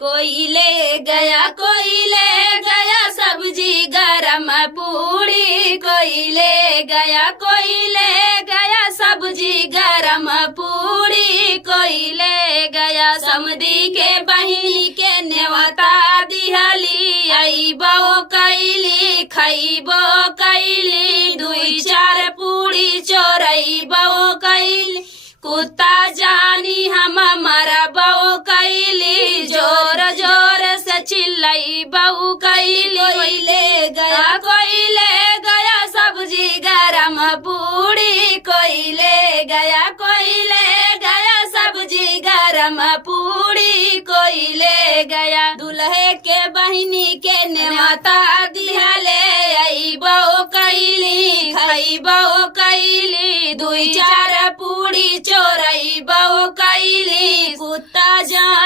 कोई ले गया सब्जी गरम पूड़ी, कोई ले गया सब्जी गरम पूड़ी, कोई ले गया समधी के बहिनी के नेवता दिहली, अइबो कैली खइबो कैली, दुई चार पूड़ी चोरइबो कैली, कुत्ता जानी हम मरबो कैली, जोर जोर से चिल्लइबो कैली। कोई ले गया सब्जी गरम पूड़ी, कोई ले गया सब्जी गरम पूड़ी, कोई ले गया दुल्हे के बहिनी के नेवता दिहले, अइबो कैली खइबो कैली, दुई चार पूड़ी चोरइबो कैली, कुत्ता जानी